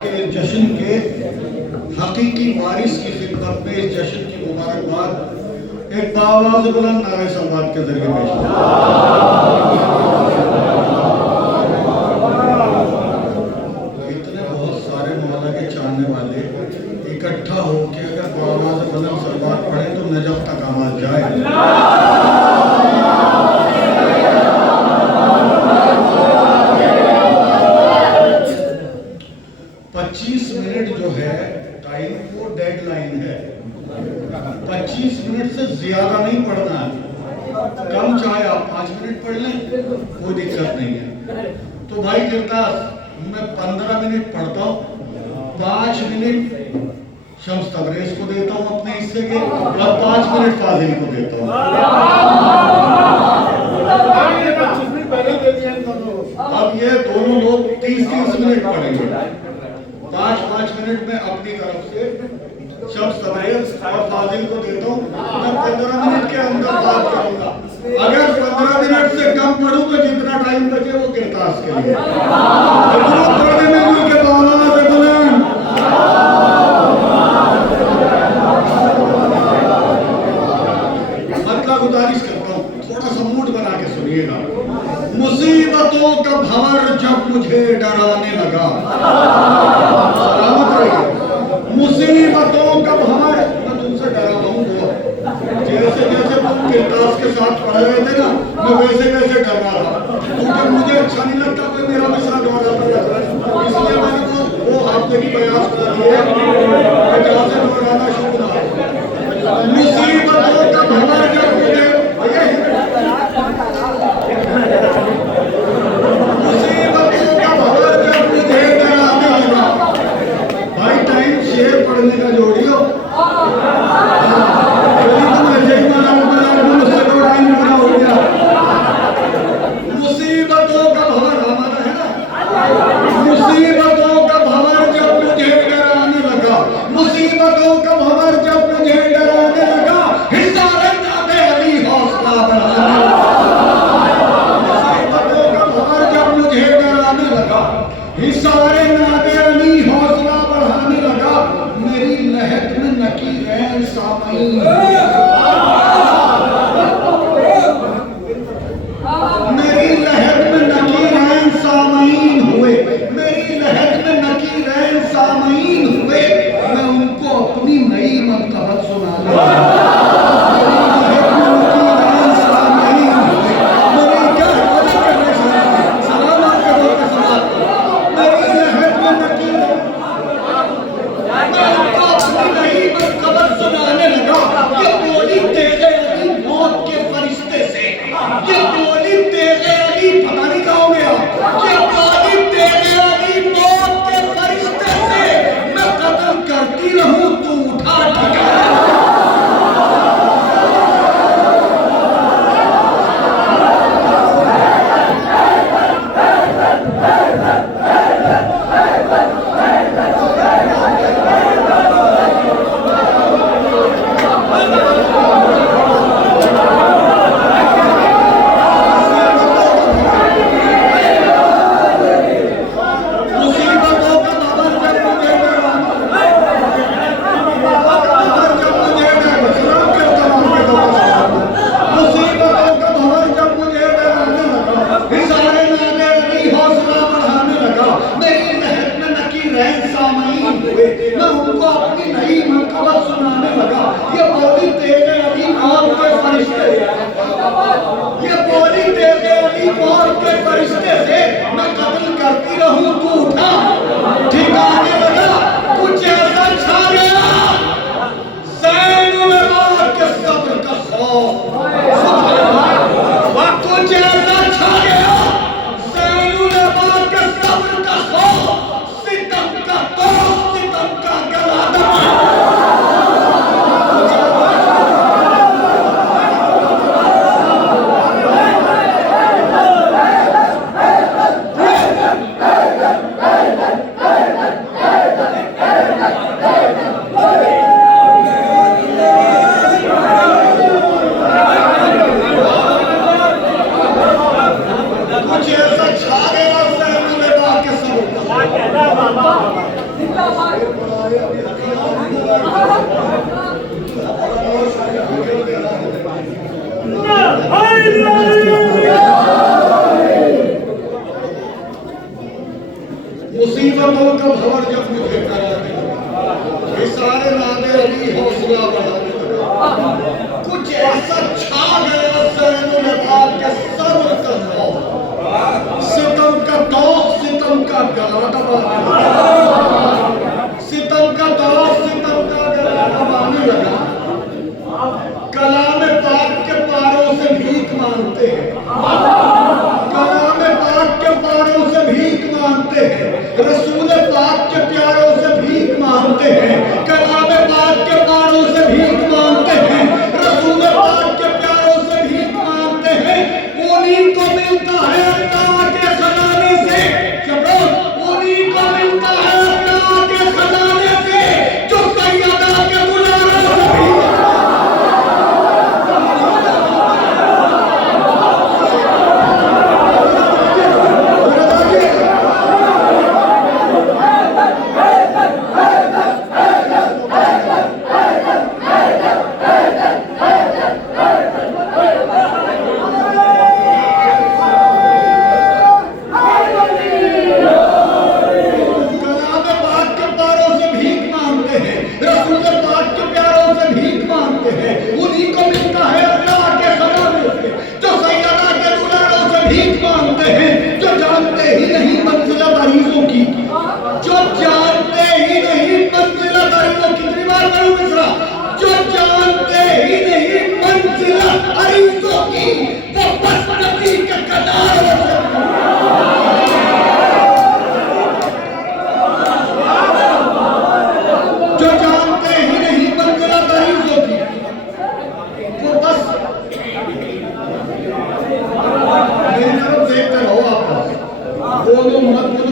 इस जश्न के हकीकी वारिस की खिदमत में इस जश्न की मुबारकबाद एक बाआवाज़ बुलंद नारे सलावत के जरिए पेश इतने बहुत सारे मौला के चाहने वाले इकट्ठा होकर अगर बाआवाज़ बुलंद सलावत पढ़े तो नजफ तक आवाज जाए। 25 मिनट जो है टाइम वो डेडलाइन है। 25 मिनट से ज्यादा नहीं पढ़ना है। कम चाहे आप 5 मिनट पढ़ लें कोई दिक्कत नहीं है। तो भाई गिरदास मैं 15 मिनट पढ़ता हूँ, 5 मिनट शम्स तबरेज को देता हूँ अपने हिस्से के और 5 मिनट फाजिल को देता हूँ। अब ये दोनों लोग 30-30 मिनट पढ़ेंगे। 5-5 मिनट में अपनी तरफ से शब्द तबरेज और फाजिल को देता हूँ। मैं 15 मिनट के अंदर बात करूंगा। अगर 15 मिनट से कम पढ़ूं तो जितना टाइम बचे वो गिरदास के लिए। मतलब गुजारिश करता हूँ थोड़ा सा मूड बना के सुनिएगा। मुसीबतों का भंवर जब मुझे डराने लगा, सलामत रहिए। मुसीबतों का भंवर मैं तुमसे डरा हूँ वो जैसे जैसे तुम गिरदास के साथ पढ़ रहे थे ना मैं वैसे वैसे डर रहा था, क्योंकि मुझे अच्छा नहीं लगता कोई मेरा मिसरा दोहरा कर रहा है। इसलिए मैंने वो हफ्ते की प्रयास कर दिए जहाँ से दोहराना शुरू था। मुसीबतों का भंवर जब मुझे पढ़ने का जोड़ियो मुसीबतों का भंवर हमारा है ना। मुसीबतों का भंवर जब मुझे डराने लगा, मुसीबतों का भंवर जब मुझे डराने लगा, हिसारे नाबे अली हौसला बढ़ाने लगा। मुसीबतों का भंवर जब मुझे डराने लगा, हिसारे नाबे अली हौसला बढ़ाने लगा। मेरी लहक में नकीरें सामईन, मेरी लहक में नकीरें सामईन हुए, मेरी लहक में नकीरें सामईन हुए। मैं उनको अपनी नई मनकबत सुनाने लगा। मैं उनको अपनी नई मनकबत सुनाने लगा। ये बोली तेरे अली मौत के फरिश्ते, ये बोली तेरे अली मौत के फरिश्ते से मैं कत्ल करती रहूं तू उठा। ठिकाने लगा कुछ ऐसा छा गया ज़ैनुल अबाद के सब्र का खौफ, कुछ ऐसा छा गया ज़ैनुल अबाद के सब्र का खौफ, सितम का तौफ, सितम का गला दबा। मुसीबतों का भंवर जब मुझे करा ये सारे नादे अली हौसला बढ़ाने लगा, कुछ ऐसा छा गया सैनों में बात के सब्र का खौफ, सितम का तौफ सितम का गला दबाने लगा, सितम का तौफ सितम का गला दबाने लगा। कलाम पाक के पारों से भीख मांगते हैं, कलाम पाक के पारों से भीख मांगते हैं, रसूल पाक के प्यारों से भीख मांगते हैं, कलाम पाक के पारों से भीख मांगते हैं, रसूल पाक के प्यारों से भीख मांगते हैं। उन्हीं को मिलता है अल्लाह के खजाने से, उन्हीं को मिलता है अल्लाह के खजाने से जो सैयदा के गुलामों से भीख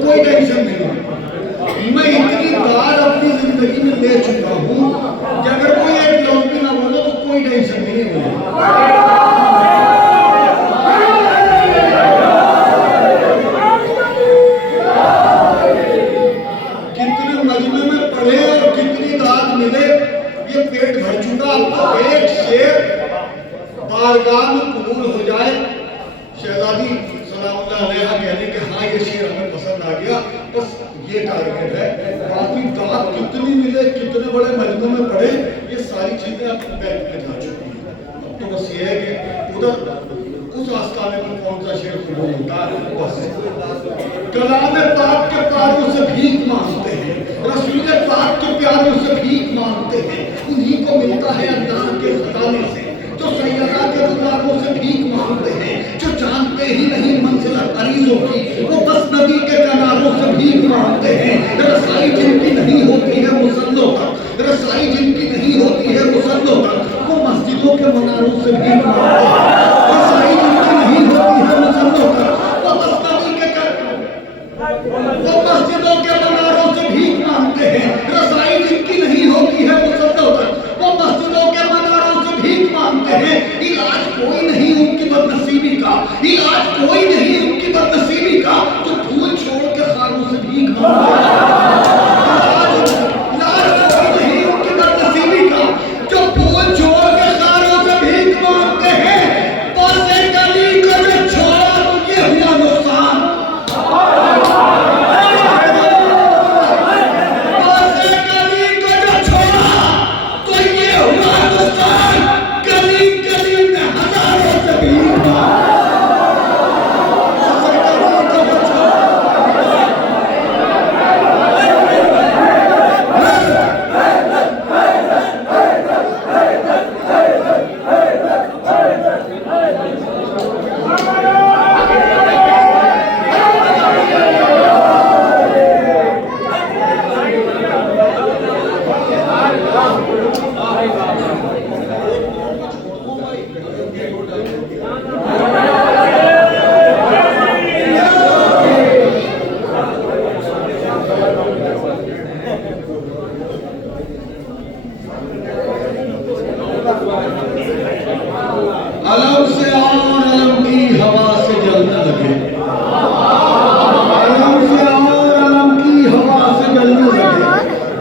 कोई टेंशन नहीं। मैं इतनी बार अपनी जिंदगी में ले चुका हूँ कि अगर कोई एक लफ्ज भी ना बोलो तो कोई टेंशन नहीं है मुझे। कितने मजमे में पढ़े और कितनी दाद मिले ये पेट भर चुका। अब एक शेर बारगाह में कबूल हो जाए, शहजादी सलामुल्लाह अलैहा कहने के हाँ ये शेर हमें पसंद आ गया, बस ये टारगेट है। बाकी दाद कितनी मिले, कितने बड़े मजमू में पड़े, ये सारी चीजें अपने बैग में जा चुकी हैं। अब तो बस ये है कि उधर उस आस्थाने पर कौन सा शेर कबूल होता है। बस कलाम पाक के प्यारों से भीख मांगते हैं, रसूल पाक के प्यारों से भीख मांगते हैं, उन्हीं को मिलता है अल्लाह के खजाने से जो सैयदा के गुलामों से भीख मांगते हैं, जो जानते ही नहीं मंजिलत अरीजों की, वो बस नदी के किनारों से भीख मांगते हैं। रसाई जिनकी नहीं होती है मुसल्लों तक, रसाई जिनकी नहीं होती है मुसल्लों तक, वो मस्जिदों के मनारों से भीख मांगते हैं। रसाई जिनकी नहीं होती है मुसल्लों तक, वो बस नदी के वो मस्जिदों के मनारों से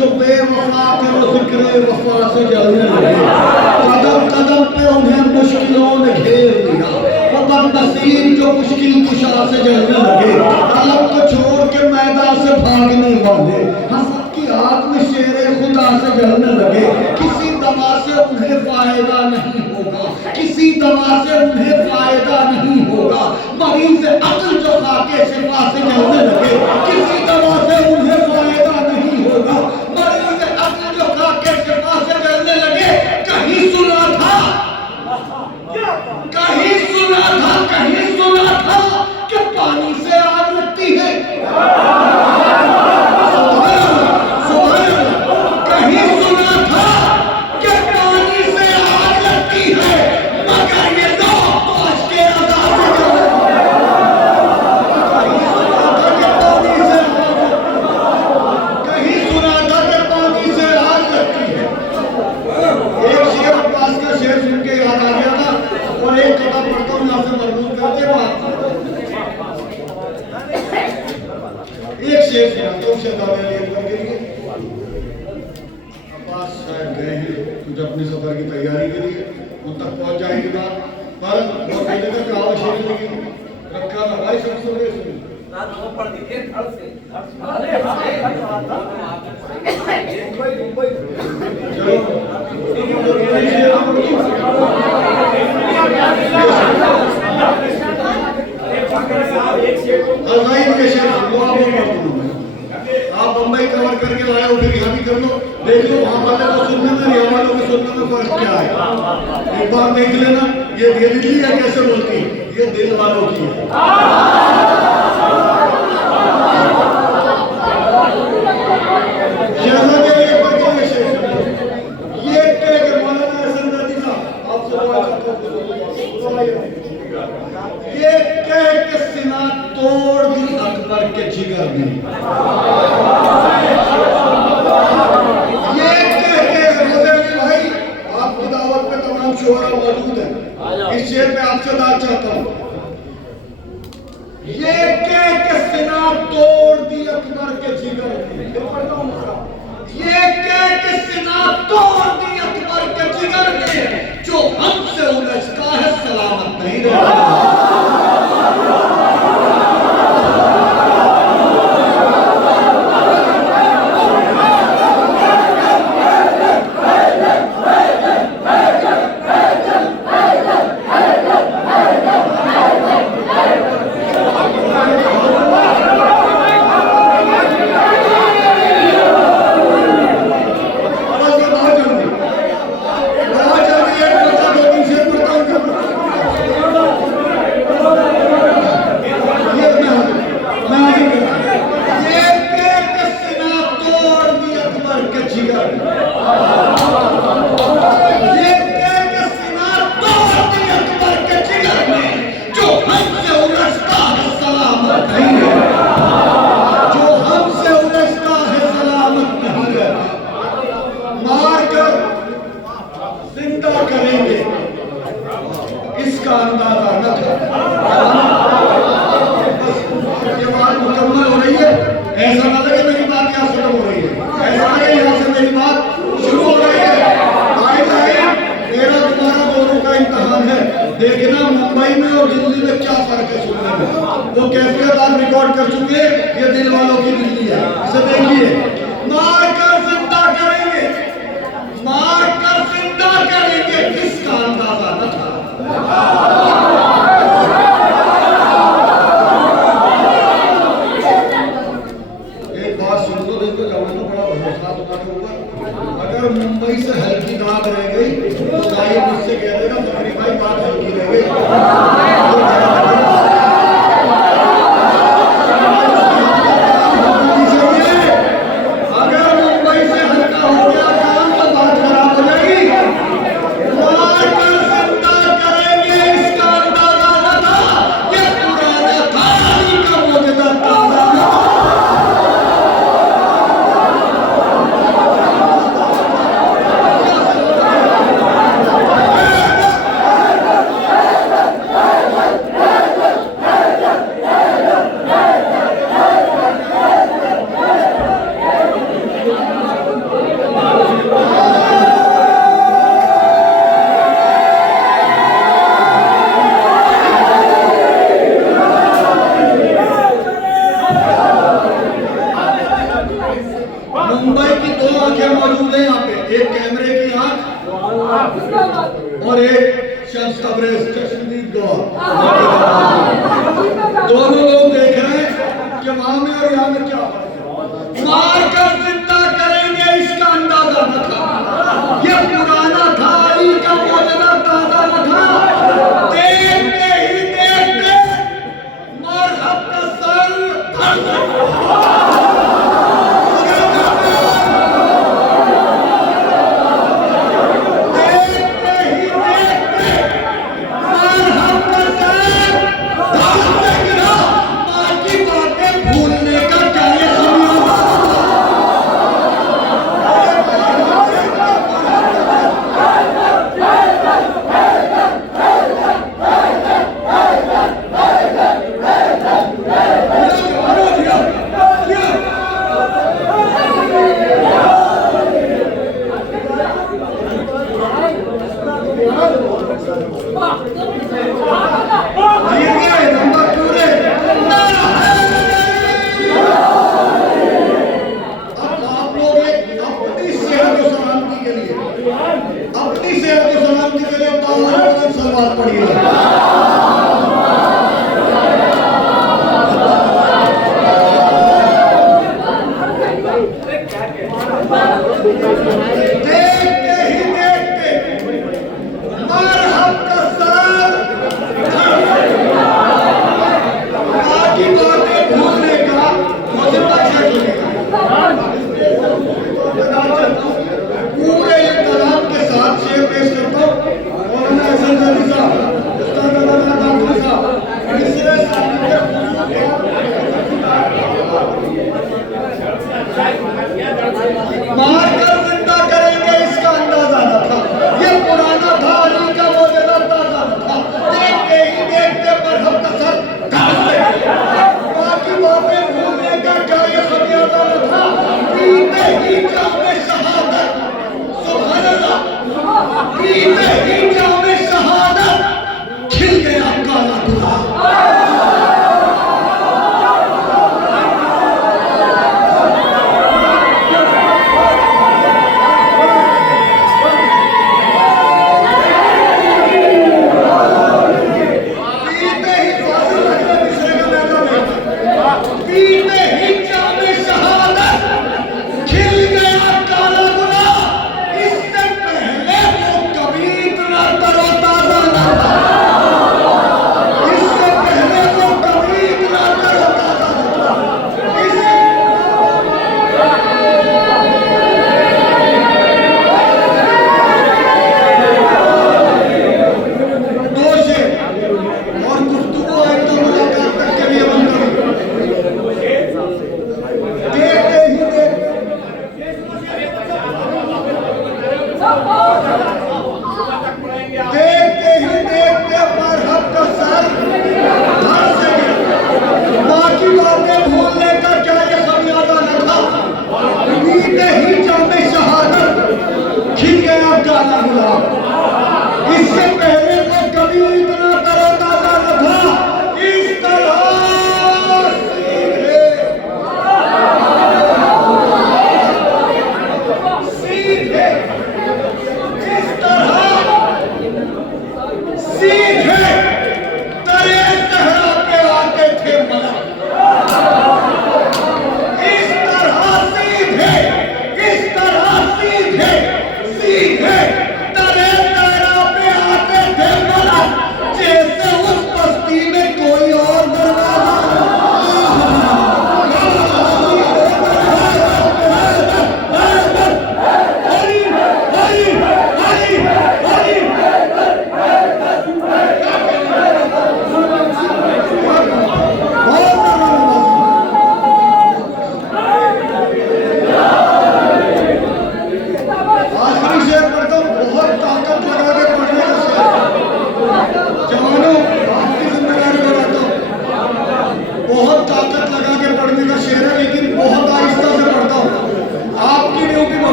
जो बेवफा करो जिक्र वफा से जलने लगे, कदम कदम पे उन्हें मुश्किलों ने घेर लिया, वो बदनसीब जो मुश्किल कुशा से जलने लगे, अलग को छोड़ के मैदान से भागने वाले हसद की आग में शेरे खुदा से जलने लगे। किसी दवा से उन्हें फायदा नहीं होगा, किसी दवा से उन्हें फायदा नहीं होगा, मरीज अक्ल जो खाके शिफा से जलने लगे, किसी दवा से उन्हें फायदा नहीं होगा, मरीज अक्ल जो खाके शिफा से जलने लगे। कहीं सुना था, कहीं सुना था, कहीं सुना था कि पानी से आग लगती है। कहीं सुना था कि पानी से आग लगती है, मगर ये लोग पहुंच के आजाद से जल रहे हैं। कहीं सुना था कि पानी से आग लगती है। एक शेर अब्बास का शेर सुन के याद आ गया था, और एक कथा पढ़ता हूँ यहाँ से मरबूत करके बात। एक शेर सुनाता हूँ शहजादे अली अकबर के लिए। अब्बास साहब गए हैं कुछ अपने सफर की तैयारी के लिए, उन तक पहुंच जाएगी बात, पर वो कहते थे कि आओ शेर लगी रखा था भाई सब सुन रहे सुन आप बम्बई कवर करके लाए हो, फिर यहाँ भी कर लो, देख लो वहां वाले को सुनने में यहाँ वालों को सुनने में फर्क क्या है। एक बार देख लेना, ये दिल्ली है कैसे बोलती, ये दिल वालों की है। ये कह के मौलाना हसन नदवी साहब आपसे ये कह के सीना तोड़ दी अकबर के जिगर में, ये कह के भाई आपकी दावत पे तमाम शोहरा मौजूद है, इस शेर पे आपसे दाद चाहता हूं। ये कह के सीना तोड़ दी अकबर के जिगर में, ये कह के सीना तोड़ दी अकबर के जिगर में, जो हमसे उलझता है सलामत नहीं रहता। इसका अंदाजा न था। ये बात मुकम्मल हो रही है, ऐसा ना लगे मेरी बात यहाँ खत्म हो रही है, ऐसा लगे यहाँ से मेरी बात शुरू हो रही है। मेरा तुम्हारा दोनों का इम्तहान है, देखना मुंबई में और दिल्ली में क्या फर्क है सुनने में। वो कैफियत आप रिकॉर्ड कर चुके, ये दिल वालों की दिल्ली है, इसे देखिए। मार कर जिंदा करेंगे, मार कर जिंदा करेंगे, इसका अंदाजा न था। एक बात सुन लो, देखो जमाना बड़ा भरोसा तुम्हारे ऊपर। अगर मुंबई से हल्की दाग रह गई तो भाई मुझसे कह देगा तुम्हारी भाई बात हल्की रह गई। मुंबई की दो आंखें मौजूद है यहाँ पे, एक कैमरे की आंख और एक शख्स तबरेज चश्मदीद गौर। दोनों लोग देख रहे हैं कि वहां में और यहाँ में क्या मार कर जिंदा करेंगे, इसका अंदाजा न था। ये पुराना था, अली का मौजूदा ताजा न था। देखते ही देखते मरहब का सर अपनी सेहत को सलामती के लिए सलवार पड़िएगा। देखते ही देखते मरहब का सर बाकी बातें भूलने का मुझे पता पूरे इंतजाम के साथ शेर पेश करता हूँ। मौलाना हसन अली साहब, उस्ताद अल्लामा दाखिल साहब, तीसरे साल के मार कर जिंदा करेंगे।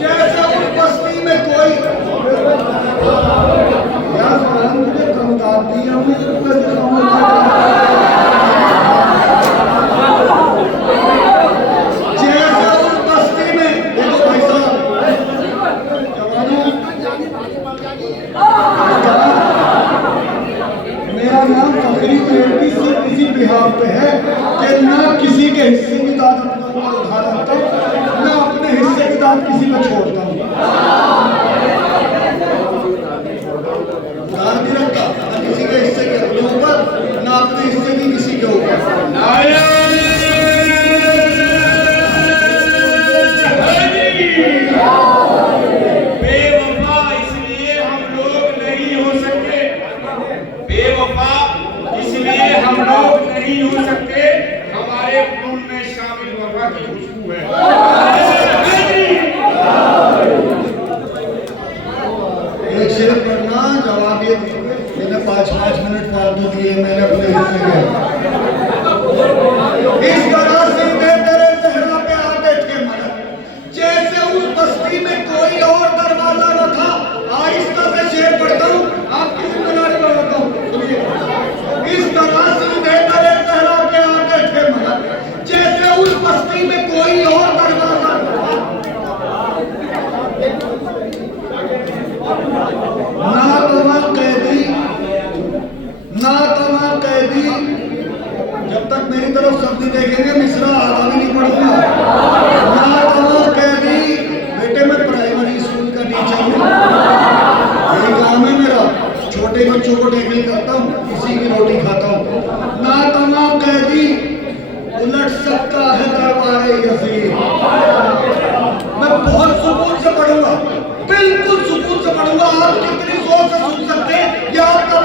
जैसे उस बस्ती में कोई यार फरहान मुझे कम दाब दिया मुझे पूरा दिखाऊंगा जैसे उस बस्ती में देखो भाई साहब जवानों मेरा नाम तकरीब एमपी से किसी बिहार पे है कि ना किसी के हिस्से की दाद अपना उठा रखता हूँ ना अपने हिस्से की दाद किसी को छोड़ता हूँ दाद नहीं रखता ना किसी के हिस्से के ऊपर ना अपने हिस्से की किसी के ऊपर बेवफा इसलिए हम लोग नहीं हो सकते बेवफा इसलिए हम लोग नहीं हो सकते हमारे खून में शामिल वफा की खुशबू है एक शेर पढ़ना जवाब ये मैंने 5-5 मिनट फालतू दिए मैंने अपने हिस्से के इस तरह से मैं तेरे चेहरा पे आते थे मगर जैसे उस बस्ती में कोई और दरवाजा न था आहिस्ता से शेर पढ़ता हूँ आपकी जिम्मेदारी बनाता हूँ इस तरह से मैं तेरे चेहरा पे आते थे मगर जैसे उस बस्ती में कोई और दरवाजा न था ना तमाम कैदी जब तक मेरी तरफ शब्द देखेंगे मिश्रा आधा भी नहीं पढ़ूंगा ना तमाम कैदी बेटे मैं प्राइमरी स्कूल का टीचर हूँ यही काम है मेरा छोटे बच्चों को टैकल करता हूँ किसी की रोटी खाता हूँ ना तमाम कैदी उलट सकता है दरबारे यजीद मैं बहुत सुकून से पढ़ूंगा बिल्कुल सुकून से पढ़ूंगा आप कितनी जोर से सुन सकते हैं या आपका